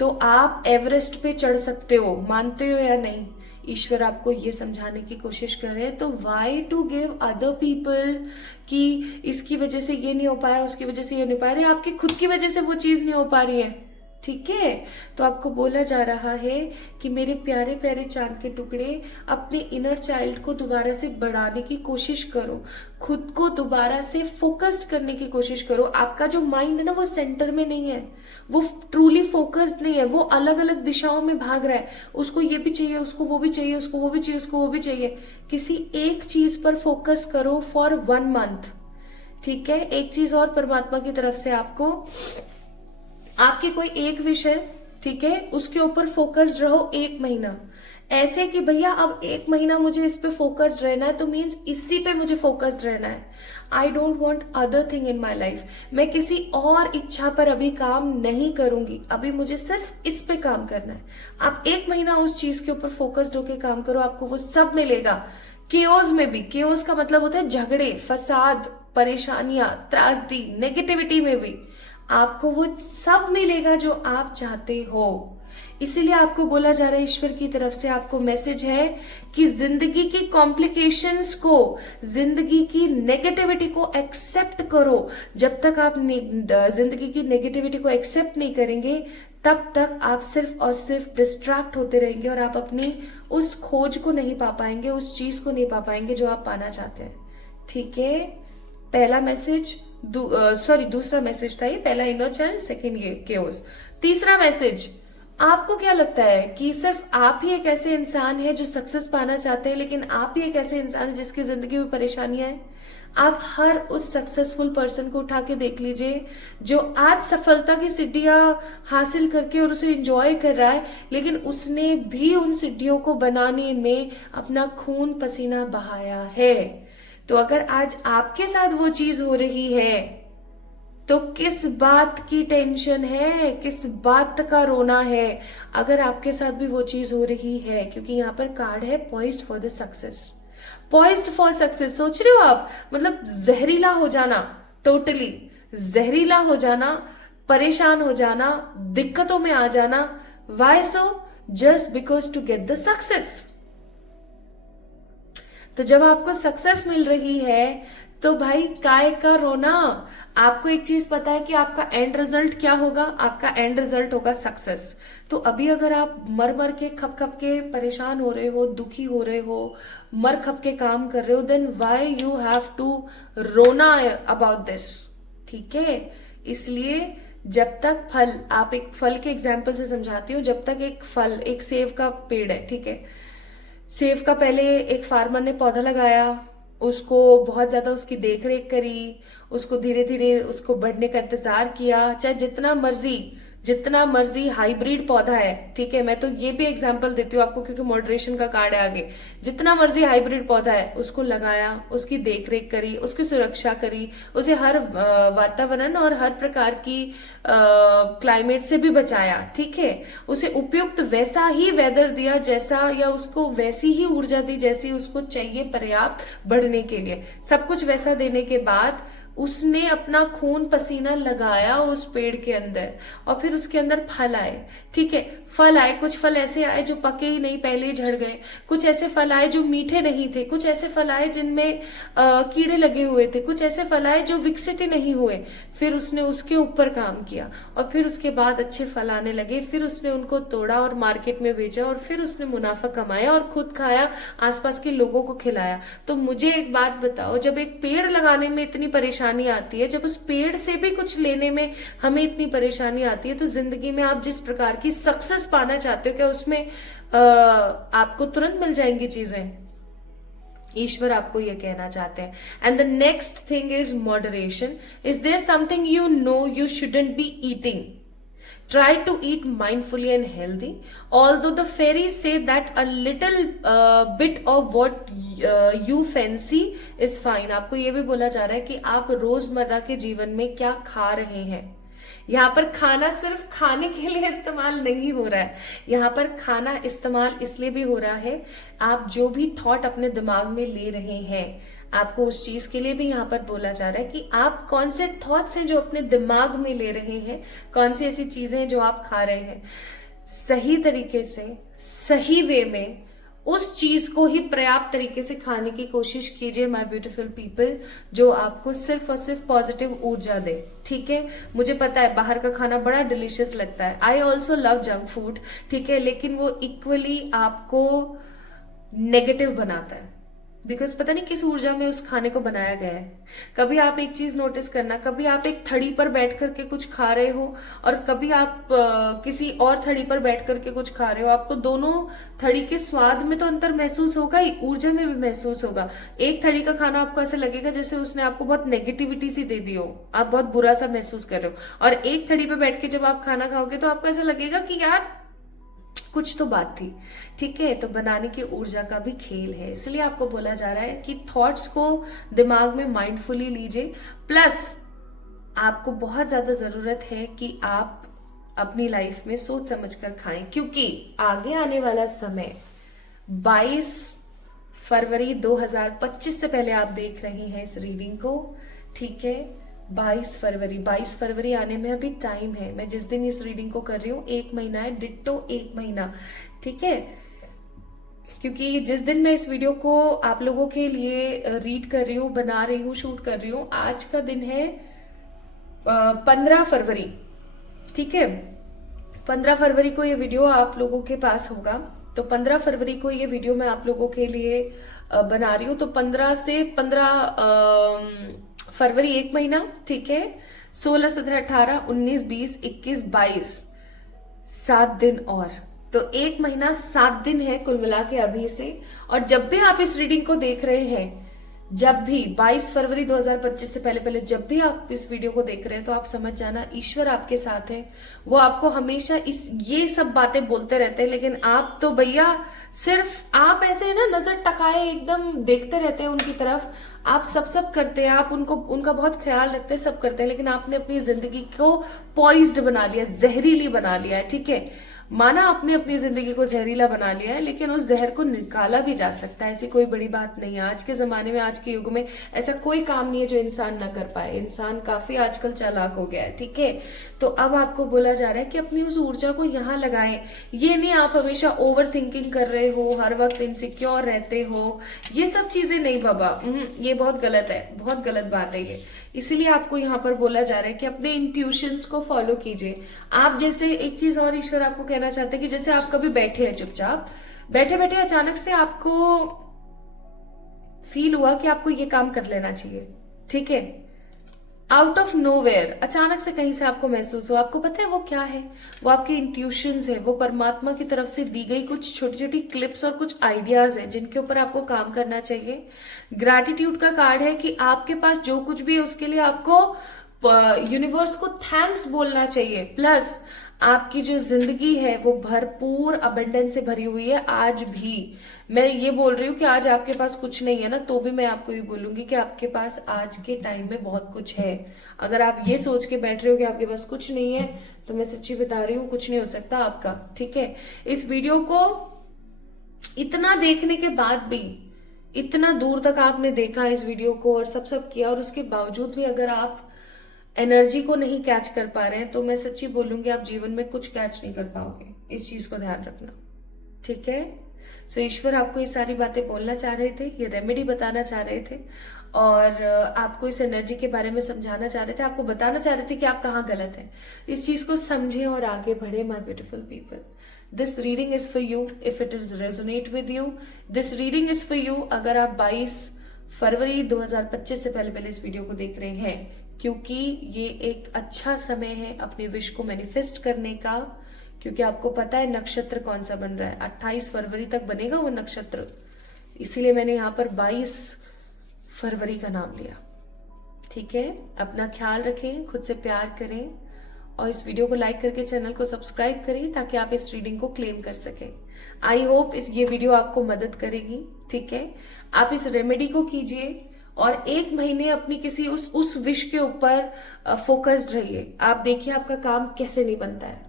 तो आप एवरेस्ट पे चढ़ सकते हो, मानते हो या नहीं? ईश्वर आपको ये समझाने की कोशिश कर रहे हैं। तो why to give other people कि इसकी वजह से ये नहीं हो पाया, उसकी वजह से ये नहीं हो पा रही, आपकी खुद की वजह से वो चीज नहीं हो पा रही है, ठीक है। तो आपको बोला जा रहा है कि मेरे प्यारे प्यारे चांद के टुकड़े, अपने इनर चाइल्ड को दोबारा से बढ़ाने की कोशिश करो, खुद को दोबारा से फोकस्ड करने की कोशिश करो। आपका जो माइंड है ना वो सेंटर में नहीं है, वो ट्रूली फोकस्ड नहीं है, वो अलग अलग दिशाओं में भाग रहा है। उसको ये भी चाहिए, उसको वो भी चाहिए, उसको वो भी चाहिए, उसको वो भी चाहिए। किसी एक चीज पर फोकस करो फॉर 1 मंथ, ठीक है। एक चीज और परमात्मा की तरफ से आपको, आपके कोई एक विषय, ठीक है, उसके ऊपर फोकस्ड रहो 1 महीना। ऐसे कि भैया अब 1 महीना मुझे इस पे फोकस्ड रहना है, तो मीन्स इसी पे मुझे फोकस्ड रहना है। I don't want other thing in my life. मैं किसी और इच्छा पर अभी काम नहीं करूंगी, अभी मुझे सिर्फ इस पे काम करना है। आप 1 महीना उस चीज के ऊपर फोकस्ड होकर काम करो, आपको वो सब मिलेगा। केओस में भी, केओस का मतलब होता है झगड़े, फसाद, परेशानियां, त्रासदी, नेगेटिविटी में भी आपको वो सब मिलेगा जो आप चाहते हो। इसीलिए आपको बोला जा रहा है, ईश्वर की तरफ से आपको मैसेज है कि जिंदगी की कॉम्प्लिकेशंस को, जिंदगी की नेगेटिविटी को एक्सेप्ट करो। जब तक आप जिंदगी की नेगेटिविटी को एक्सेप्ट नहीं करेंगे, तब तक आप सिर्फ और सिर्फ डिस्ट्रैक्ट होते रहेंगे और आप अपनी उस खोज को नहीं पा पाएंगे, उस चीज को नहीं पा पाएंगे जो आप पाना चाहते हैं, ठीक है। पहला मैसेज, दूसरा मैसेज था ये, पहला इनर चाइल्ड, सेकेंड ये केओस। तीसरा मैसेज, आपको क्या लगता है कि सिर्फ आप ही एक ऐसे इंसान है जो सक्सेस पाना चाहते हैं, लेकिन आप ही एक ऐसे इंसान है जिसकी जिंदगी में परेशानियां हैं? आप हर उस सक्सेसफुल पर्सन को उठा के देख लीजिए जो आज सफलता की सीढ़ियां हासिल करके और उसे एंजॉय कर रहा है, लेकिन उसने भी उन सीढ़ियों को बनाने में अपना खून पसीना बहाया है। तो अगर आज आपके साथ वो चीज हो रही है तो किस बात की टेंशन है, किस बात का रोना है, अगर आपके साथ भी वो चीज हो रही है। क्योंकि यहाँ पर कार्ड है poised for the success, poised for success. सोच रहे हो आप, मतलब जहरीला हो जाना, टोटली जहरीला हो जाना, परेशान हो जाना, दिक्कतों में आ जाना। Why so? Just because to get the success. तो जब आपको सक्सेस मिल रही है तो भाई काय का रोना। आपको एक चीज पता है कि आपका एंड रिजल्ट क्या होगा, आपका एंड रिजल्ट होगा सक्सेस। तो अभी अगर आप मर मर के खप खप के परेशान हो रहे हो, दुखी हो रहे हो, मर खप के काम कर रहे हो, then why you have to रोना अबाउट दिस, ठीक है। इसलिए जब तक फल, आप एक फल के एग्जाम्पल से समझाती हूँ, जब तक एक फल, एक सेब का पेड़ है, ठीक है, सेब का पहले एक फार्मर ने पौधा लगाया, उसको बहुत ज्यादा उसकी देखरेख करी, उसको धीरे धीरे उसको बढ़ने का इंतजार किया, चाहे जितना मर्जी जितना मर्जी हाइब्रिड पौधा है, ठीक है, मैं तो ये भी एग्जांपल देती हूँ आपको क्योंकि मॉडरेशन का कार्ड है आगे। जितना मर्जी हाइब्रिड पौधा है उसको लगाया, उसकी देख रेख करी, उसकी सुरक्षा करी, उसे हर वातावरण और हर प्रकार की क्लाइमेट से भी बचाया, ठीक है, उसे उपयुक्त वैसा ही वेदर दिया जैसा, या उसको वैसी ही ऊर्जा दी जैसी उसको चाहिए पर्याप्त बढ़ने के लिए। सब कुछ वैसा देने के बाद उसने अपना खून पसीना लगाया उस पेड़ के अंदर, और फिर उसके अंदर फल आए, ठीक है, फल आए। कुछ फल ऐसे आए जो पके ही नहीं, पहले ही झड़ गए। कुछ ऐसे फल आए जो मीठे नहीं थे। कुछ ऐसे फल आए जिनमें कीड़े लगे हुए थे। कुछ ऐसे फल आए जो विकसित ही नहीं हुए। फिर उसने उसके ऊपर काम किया, और फिर उसके बाद अच्छे फल आने लगे। फिर उसने उनको तोड़ा और मार्केट में बेचा, और फिर उसने मुनाफा कमाया और खुद खाया, आसपास के लोगों को खिलाया। तो मुझे एक बात बताओ, जब एक पेड़ लगाने में इतनी परेशानी आती है, जब उस पेड़ से भी कुछ लेने में हमें इतनी परेशानी आती है, तो जिंदगी में आप जिस प्रकार की सक्सेस पाना चाहते हो, क्या उसमें आपको तुरंत मिल जाएंगी चीजें? ईश्वर आपको ये कहना चाहते हैं। And the next thing is moderation. Is there something you know you shouldn't be eating? Try to eat mindfully and healthy. Although the fairies say that a little bit of what you fancy is fine. आपको ये भी बोला जा रहा है कि आप रोजमर्रा के जीवन में क्या खा रहे हैं। यहाँ पर खाना सिर्फ खाने के लिए इस्तेमाल नहीं हो रहा है। यहाँ पर खाना इस्तेमाल इसलिए भी हो रहा है, आप जो भी थॉट अपने दिमाग में ले रहे हैं, आपको उस चीज के लिए भी यहाँ पर बोला जा रहा है कि आप कौन से थॉट्स हैं जो अपने दिमाग में ले रहे हैं, कौन सी ऐसी चीजें हैं जो आप खा रहे हैं। सही तरीके से, सही वे में उस चीज को ही पर्याप्त तरीके से खाने की कोशिश कीजिए माय ब्यूटीफुल पीपल, जो आपको सिर्फ और सिर्फ पॉजिटिव ऊर्जा दे, ठीक है। मुझे पता है बाहर का खाना बड़ा डिलीशियस लगता है, I also love junk food, ठीक है, लेकिन वो इक्वली आपको नेगेटिव बनाता है, बिकॉज पता नहीं किस ऊर्जा में उस खाने को बनाया गया है। कभी आप एक चीज नोटिस करना, कभी आप एक थड़ी पर बैठ करके कुछ खा रहे हो, और कभी आप किसी और थड़ी पर बैठ करके कुछ खा रहे हो, आपको दोनों थड़ी के स्वाद में तो अंतर महसूस होगा ही, ऊर्जा में भी महसूस होगा। एक थड़ी का खाना आपको ऐसा लगेगा जैसे उसने आपको बहुत नेगेटिविटी सी दे दी हो, आप बहुत बुरा सा महसूस कर रहे हो, और एक थड़ी पर बैठ के जब आप खाना खाओगे तो आपको ऐसा लगेगा कि यार कुछ तो बात थी, ठीक है। तो बनाने की ऊर्जा का भी खेल है, इसलिए आपको बोला जा रहा है कि थॉट्स को दिमाग में माइंडफुली लीजिए। प्लस आपको बहुत ज्यादा जरूरत है कि आप अपनी लाइफ में सोच समझ कर खाएं, क्योंकि आगे आने वाला समय 22 फरवरी 2025 से पहले आप देख रहे हैं इस रीडिंग को, ठीक है। 22 फरवरी आने में अभी टाइम है। मैं जिस दिन इस रीडिंग को कर रही हूँ 1 महीना है, डिट्टो 1 महीना, ठीक है। क्योंकि जिस दिन मैं इस वीडियो को आप लोगों के लिए रीड कर रही हूँ, बना रही हूँ, शूट कर रही हूँ, आज का दिन है 15 फरवरी, ठीक है। 15 फरवरी को ये वीडियो आप लोगों के पास होगा, तो 15 फरवरी को ये वीडियो मैं आप लोगों के लिए बना रही हूँ। तो 15 से 15 फरवरी 1 महीना, ठीक है। 16, 17, 18, 19, 20, 21, 22 7 दिन और, तो 1 महीना 7 दिन है कुल मिला के अभी से। और जब भी आप इस रीडिंग को देख रहे हैं, जब भी 22 फरवरी 2025 से पहले पहले जब भी आप इस वीडियो को देख रहे हैं, तो आप समझ जाना ईश्वर आपके साथ है। वो आपको हमेशा ये सब बातें बोलते रहते हैं, लेकिन आप तो भैया सिर्फ आप ऐसे है ना, नजर टकाए एकदम देखते रहते हैं उनकी तरफ। आप सब करते हैं, आप उनका बहुत ख्याल रखते हैं, सब करते हैं, लेकिन आपने अपनी जिंदगी को पॉइज्ड बना लिया, जहरीली बना लिया है, ठीक है। माना आपने अपनी जिंदगी को जहरीला बना लिया है, लेकिन उस जहर को निकाला भी जा सकता है, ऐसी कोई बड़ी बात नहीं है। आज के जमाने में, आज के युग में ऐसा कोई काम नहीं है जो इंसान ना कर पाए। इंसान काफी आजकल चालाक हो गया है, ठीक है। तो अब आपको बोला जा रहा है कि अपनी उस ऊर्जा को यहाँ लगाएं। ये नहीं आप हमेशा ओवर थिंकिंग कर रहे हो, हर वक्त इनसिक्योर रहते हो, ये सब चीजें नहीं बाबा, ये बहुत गलत है, बहुत गलत बात है ये। इसीलिए आपको यहाँ पर बोला जा रहा है कि अपने इंट्यूशंस को फॉलो कीजिए। आप जैसे एक चीज और ईश्वर आपको कहना चाहते हैं कि जैसे आप कभी बैठे हैं चुपचाप, बैठे बैठे अचानक से आपको फील हुआ कि आपको ये काम कर लेना चाहिए, ठीक है। आउट ऑफ नोवेयर अचानक से कहीं से आपको महसूस हो, आपको पता है वो क्या है? वो आपके इंट्यूशंस है, वो परमात्मा की तरफ से दी गई कुछ छोटी छोटी क्लिप्स और कुछ आइडियाज हैं जिनके ऊपर आपको काम करना चाहिए। ग्रैटिट्यूड का कार्ड है कि आपके पास जो कुछ भी है उसके लिए आपको यूनिवर्स को थैंक्स बोलना चाहिए। प्लस आपकी जो जिंदगी है वो भरपूर अबंडेंस से भरी हुई है। आज भी मैं ये बोल रही हूँ कि आज आपके पास कुछ नहीं है ना, तो भी मैं आपको ये बोलूंगी कि आपके पास आज के टाइम में बहुत कुछ है। अगर आप ये सोच के बैठ रहे हो कि आपके पास कुछ नहीं है, तो मैं सच्ची बता रही हूँ, कुछ नहीं हो सकता आपका। ठीक है, इस वीडियो को इतना देखने के बाद भी, इतना दूर तक आपने देखा इस वीडियो को और सब किया, और उसके बावजूद भी अगर आप एनर्जी को नहीं कैच कर पा रहे हैं, तो मैं सच्ची बोलूंगी आप जीवन में कुछ कैच नहीं कर पाओगे। इस चीज को ध्यान रखना, ठीक है। सो ईश्वर आपको ये सारी बातें बोलना चाह रहे थे, ये रेमेडी बताना चाह रहे थे, और आपको इस एनर्जी के बारे में समझाना चाह रहे थे, आपको बताना चाह रहे थे कि आप कहाँ गलत हैं। इस चीज को समझें और आगे बढ़े my beautiful people. This reading is for you if it is resonate with you. This reading is for you अगर आप 22 फरवरी 2025 से पहले पहले इस वीडियो को देख रहे हैं, क्योंकि ये एक अच्छा समय है अपने विश को मैनिफेस्ट करने का। क्योंकि आपको पता है नक्षत्र कौन सा बन रहा है, 28 फरवरी तक बनेगा वो नक्षत्र, इसीलिए मैंने यहाँ पर 22 फरवरी का नाम लिया। ठीक है, अपना ख्याल रखें, खुद से प्यार करें, और इस वीडियो को लाइक करके चैनल को सब्सक्राइब करें ताकि आप इस रीडिंग को क्लेम कर सकें। आई होप ये वीडियो आपको मदद करेगी। ठीक है, आप इस रेमेडी को कीजिए और 1 महीने अपनी किसी उस विश के ऊपर फोकस्ड रहिए। आप देखिए आपका काम कैसे नहीं बनता है,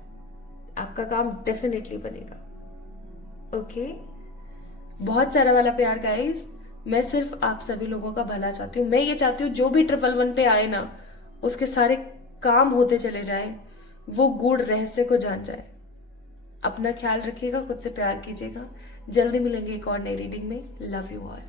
आपका काम डेफिनेटली बनेगा। ओके, बहुत सारा वाला प्यार गाइस। मैं सिर्फ आप सभी लोगों का भला चाहती हूँ। मैं ये चाहती हूँ जो भी 111 पे आए ना, उसके सारे काम होते चले जाए, वो गूढ़ रहस्य को जान जाए। अपना ख्याल रखिएगा, खुद से प्यार कीजिएगा। जल्दी मिलेंगे एक और नई रीडिंग में। Love you all.